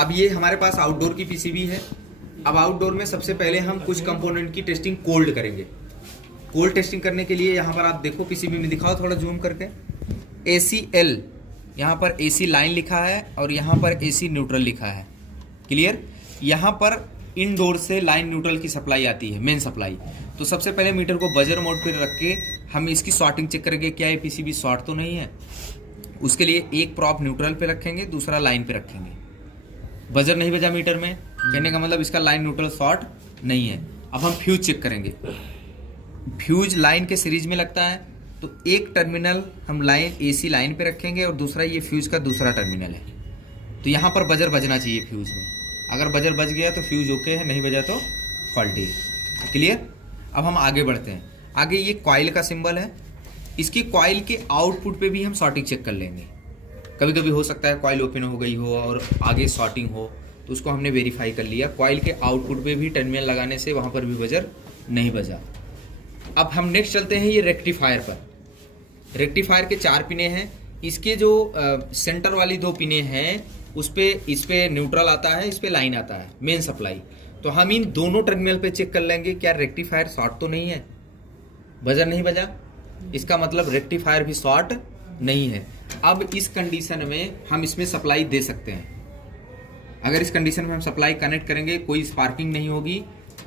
अब ये हमारे पास आउटडोर की पीसीबी है। अब आउटडोर में सबसे पहले हम कुछ कंपोनेंट की टेस्टिंग कोल्ड करेंगे। कोल्ड टेस्टिंग करने के लिए यहाँ पर आप देखो पीसीबी में, दिखाओ थोड़ा जूम करके, ACL, यहाँ पर AC लाइन लिखा है और यहाँ पर AC न्यूट्रल लिखा है। क्लियर? यहाँ पर इनडोर से लाइन न्यूट्रल की सप्लाई आती है, मेन सप्लाई। तो सबसे पहले मीटर को बजर मोड पर रख के हम इसकी शॉर्टिंग चेक करेंगे, क्या ये पीसीबी शॉर्ट तो नहीं है। उसके लिए एक प्रॉप न्यूट्रल पे रखेंगे, दूसरा लाइन पे रखेंगे। बजर नहीं बजा मीटर में, कहने का मतलब इसका लाइन न्यूट्रल शॉर्ट नहीं है। अब हम फ्यूज चेक करेंगे। फ्यूज लाइन के सीरीज में लगता है, तो एक टर्मिनल हम लाइन AC लाइन पे रखेंगे और दूसरा ये फ्यूज का दूसरा टर्मिनल है। तो यहाँ पर बजर बजना चाहिए फ्यूज में। अगर बजर बज गया तो फ्यूज ओके है, नहीं बजा तो फॉल्टी है। क्लियर? अब हम आगे बढ़ते हैं। आगे ये कॉइल का सिंबल है, इसकी कॉइल के आउटपुट पे भी हम शॉर्टिंग चेक कर लेंगे। कभी कभी हो सकता है कॉइल ओपन हो गई हो और आगे शॉर्टिंग हो, तो उसको हमने वेरीफाई कर लिया। कॉइल के आउटपुट पे भी टर्मिनल लगाने से वहाँ पर भी बजर नहीं बजा। अब हम नेक्स्ट चलते हैं ये रेक्टिफायर पर। रेक्टिफायर के 4 पिने हैं। इसके जो सेंटर वाली 2 पिने हैं इस पे न्यूट्रल आता है, इस पे लाइन आता है, मेन सप्लाई। तो हम इन दोनों टर्मिनल पे चेक कर लेंगे क्या रेक्टिफायर शॉर्ट तो नहीं है। बजर नहीं बजा, इसका मतलब रेक्टिफायर भी शॉर्ट नहीं है। अब इस कंडीशन में हम इसमें सप्लाई दे सकते हैं। अगर इस कंडीशन में हम सप्लाई कनेक्ट करेंगे, कोई स्पार्किंग नहीं होगी,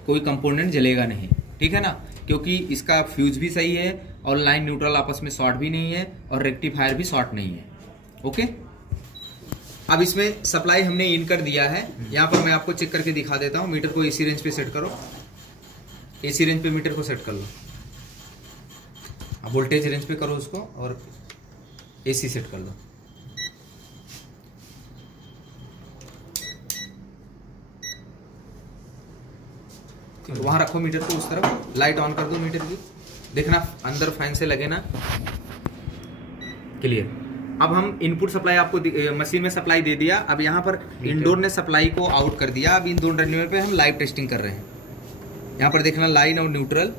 कोई कंपोनेंट जलेगा नहीं, ठीक है ना, क्योंकि इसका फ्यूज भी सही है और लाइन न्यूट्रल आपस में शॉर्ट भी नहीं है और रेक्टिफायर भी शॉर्ट नहीं है। ओके, अब इसमें सप्लाई हमने इन कर दिया है। यहाँ पर मैं आपको चेक करके दिखा देता हूँ। मीटर को AC रेंज पे सेट करो, AC रेंज पे मीटर को सेट कर लो। अब वोल्टेज रेंज पे करो उसको और AC सेट कर दो। तो वहां रखो मीटर को उस तरफ, लाइट ऑन कर दो मीटर की, देखना अंदर फैन से लगे ना। क्लियर? अब हम इनपुट सप्लाई आपको मशीन में सप्लाई दे दिया। अब यहाँ पर इंडोर ने सप्लाई को आउट कर दिया। अब इन दोनों टर्मिनल पे हम लाइव टेस्टिंग कर रहे हैं। यहाँ पर देखना लाइन और न्यूट्रल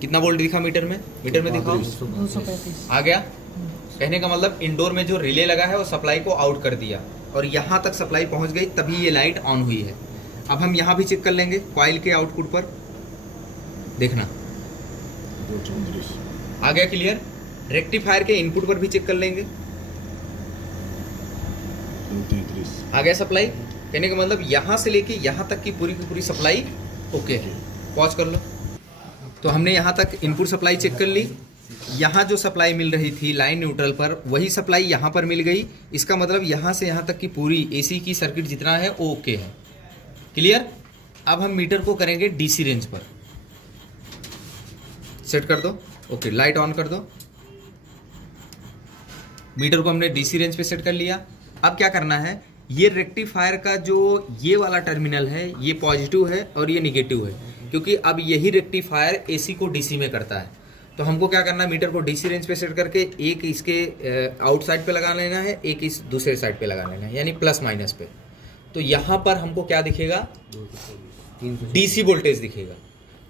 कितना वोल्ट दिखा मीटर में दिखाओ, 235 आ गया। कहने का मतलब इंडोर में जो रिले लगा है वो सप्लाई को आउट कर दिया और यहाँ तक सप्लाई पहुँच गई, तभी ये लाइट ऑन हुई है। अब हम यहाँ भी चेक कर लेंगे कॉइल के आउटपुट पर, देखना आ गया। क्लियर? रेक्टिफायर के इनपुट पर भी चेक कर लेंगे, आ गया सप्लाई। कहने का मतलब यहाँ से लेके यहाँ तक की पूरी सप्लाई ओके है। पॉज कर लो। तो हमने यहाँ तक इनपुट सप्लाई चेक कर ली। यहाँ जो सप्लाई मिल रही थी लाइन न्यूट्रल पर, वही सप्लाई यहाँ पर मिल गई। इसका मतलब यहाँ से यहाँ तक की पूरी AC की सर्किट जितना है वो ओके है। क्लियर? अब हम मीटर को करेंगे DC रेंज पर, सेट कर दो। ओके, लाइट ऑन कर दो। मीटर को हमने DC रेंज पे सेट कर लिया। अब क्या करना है, ये रेक्टिफायर का जो ये वाला टर्मिनल है ये पॉजिटिव है और ये निगेटिव है, क्योंकि अब यही रेक्टिफायर AC को DC में करता है। तो हमको क्या करना है, मीटर को DC रेंज पे सेट करके एक इसके आउटसाइड पे लगा लेना है, एक इस दूसरे साइड पे लगा लेना है, यानी प्लस माइनस पे। तो यहाँ पर हमको क्या दिखेगा, DC वोल्टेज दिखेगा।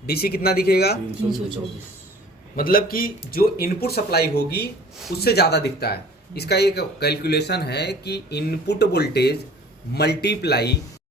DC कितना दिखेगा, 324। मतलब कि जो इनपुट सप्लाई होगी उससे ज़्यादा दिखता है। इसका एक कैलकुलेशन है कि इनपुट वोल्टेज मल्टीप्लाई